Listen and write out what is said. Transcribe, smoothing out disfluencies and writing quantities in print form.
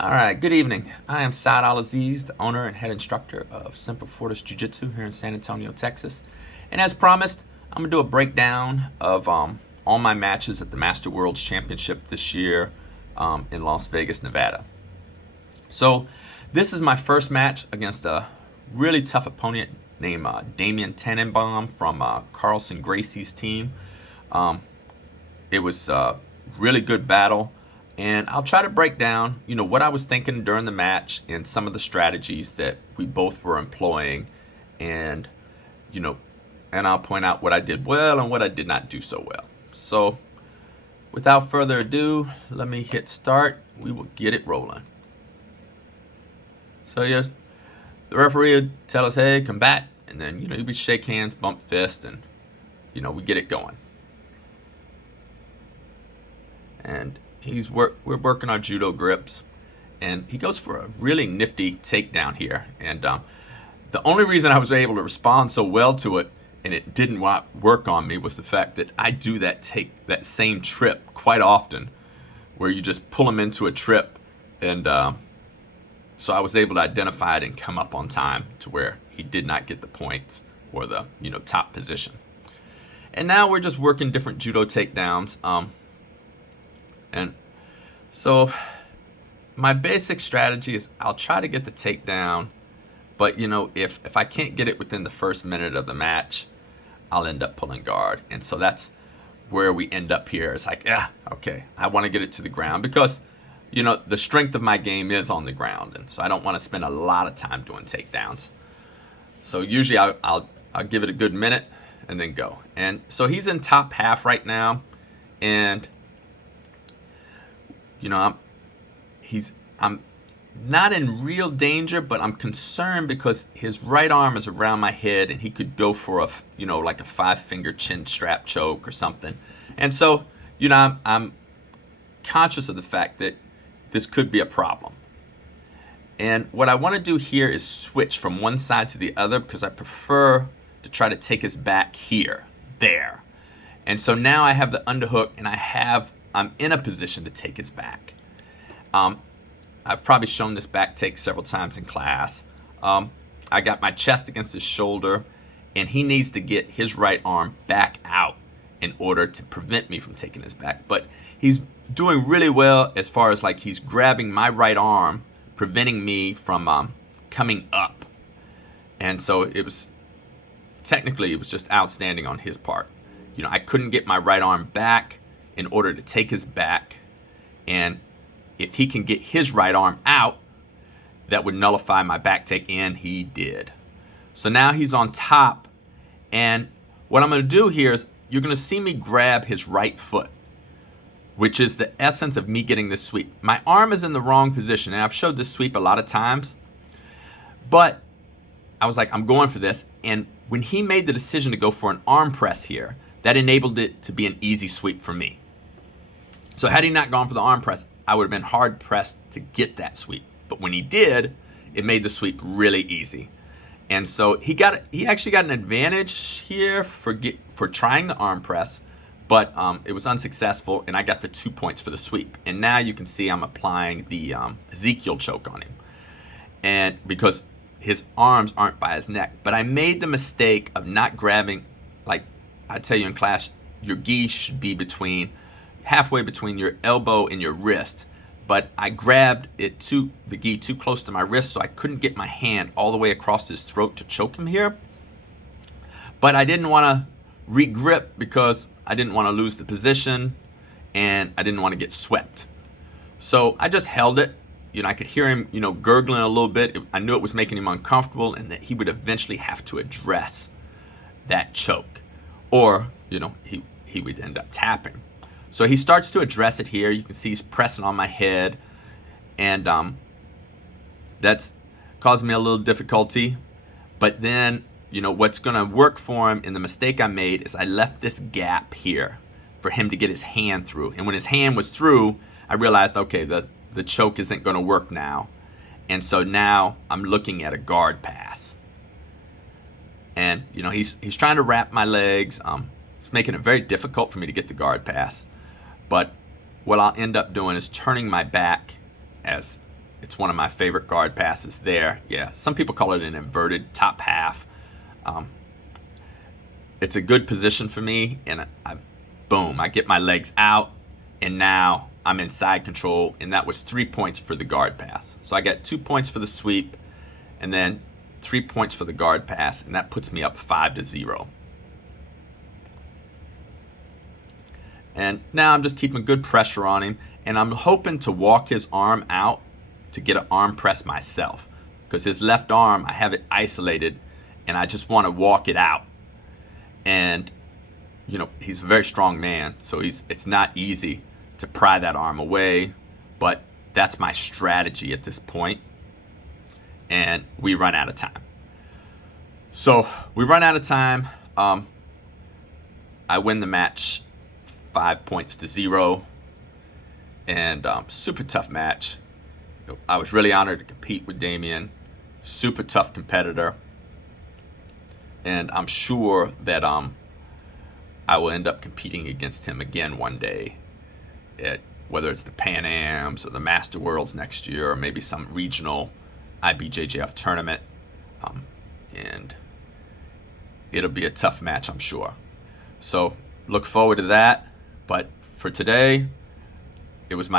All right, good evening. I am Saad Al-Aziz, the owner and head instructor of Semper Fortis Jiu-Jitsu here in San Antonio, Texas. And as promised, I'm going to do a breakdown of all my matches at the Master Worlds Championship this year in Las Vegas, Nevada. So this is my first match against a really tough opponent named Damian Tannenbaum from Carlson Gracie's team. It was a really good battle. And I'll try to break down, what I was thinking during the match and some of the strategies that we both were employing. And, and I'll point out what I did well and what I did not do so well. So without further ado, let me hit start. We will get it rolling. So yes, the referee would tell us, hey, combat. And then, we shake hands, bump fists, and, we get it going. And we're working our judo grips, and he goes for a really nifty takedown here. And the only reason I was able to respond so well to it and it didn't work on me was the fact that I do that same trip quite often, where you just pull him into a trip, and so I was able to identify it and come up on time to where he did not get the points or the top position. And now we're just working different judo takedowns. And so my basic strategy is I'll try to get the takedown, but if I can't get it within the first minute of the match, I'll end up pulling guard. And so that's where we end up here. It's like, okay, I want to get it to the ground because the strength of my game is on the ground, and so I don't want to spend a lot of time doing takedowns. So usually I'll give it a good minute and then go. And so he's in top half right now, and I'm not in real danger, but I'm concerned because his right arm is around my head and he could go for like a 5-finger chin strap choke or something. And so, I'm conscious of the fact that this could be a problem. And what I want to do here is switch from one side to the other because I prefer to try to take his back there. And so now I have the underhook and I'm in a position to take his back. I've probably shown this back take several times in class. I got my chest against his shoulder, and he needs to get his right arm back out in order to prevent me from taking his back. But he's doing really well as far as like he's grabbing my right arm, preventing me from coming up. And so it was just outstanding on his part. I couldn't get my right arm back in order to take his back, and if he can get his right arm out, that would nullify my back take, and he did. So now he's on top, and what I'm going to do here is you're going to see me grab his right foot, which is the essence of me getting this sweep. My arm is in the wrong position, and I've showed this sweep a lot of times, but I was like, I'm going for this, and when he made the decision to go for an arm press here, that enabled it to be an easy sweep for me. So had he not gone for the arm press, I would have been hard pressed to get that sweep. But when he did, it made the sweep really easy. And so he actually got an advantage here for trying the arm press, but it was unsuccessful, and I got the 2 points for the sweep. And now you can see I'm applying the Ezekiel choke on him, and because his arms aren't by his neck. But I made the mistake of not grabbing, like I tell you in class, your gi should be halfway between your elbow and your wrist, but I grabbed the gi too close to my wrist, so I couldn't get my hand all the way across his throat to choke him here. But I didn't want to re-grip because I didn't want to lose the position, and I didn't want to get swept. So I just held it. I could hear him, gurgling a little bit. I knew it was making him uncomfortable, and that he would eventually have to address that choke, or he would end up tapping. So he starts to address it here. You can see he's pressing on my head, and that's caused me a little difficulty. But then, what's going to work for him, and the mistake I made is I left this gap here for him to get his hand through. And when his hand was through, I realized, okay, the choke isn't going to work now. And so now I'm looking at a guard pass. And, he's trying to wrap my legs. It's making it very difficult for me to get the guard pass. But what I'll end up doing is turning my back as It's one of my favorite guard passes there. Yeah, some people call it an inverted top half. It's a good position for me, and boom, I get my legs out, and now I'm in side control, and that was 3 points for the guard pass. So I got 2 points for the sweep, and then 3 points for the guard pass, and that puts me up 5-0. And now I'm just keeping good pressure on him, and I'm hoping to walk his arm out to get an arm press myself, because his left arm, I have it isolated, and I just want to walk it out. And you know, he's a very strong man, so it's not easy to pry that arm away, but that's my strategy at this point. And we run out of time. So we run out of time. I win the match 5-0, and super tough match. I was really honored to compete with Damien. Super tough competitor, and I'm sure that I will end up competing against him again one day, at whether it's the Pan Ams or the Master Worlds next year, or maybe some regional IBJJF tournament. And it'll be a tough match, I'm sure. So look forward to that. But for today, it was my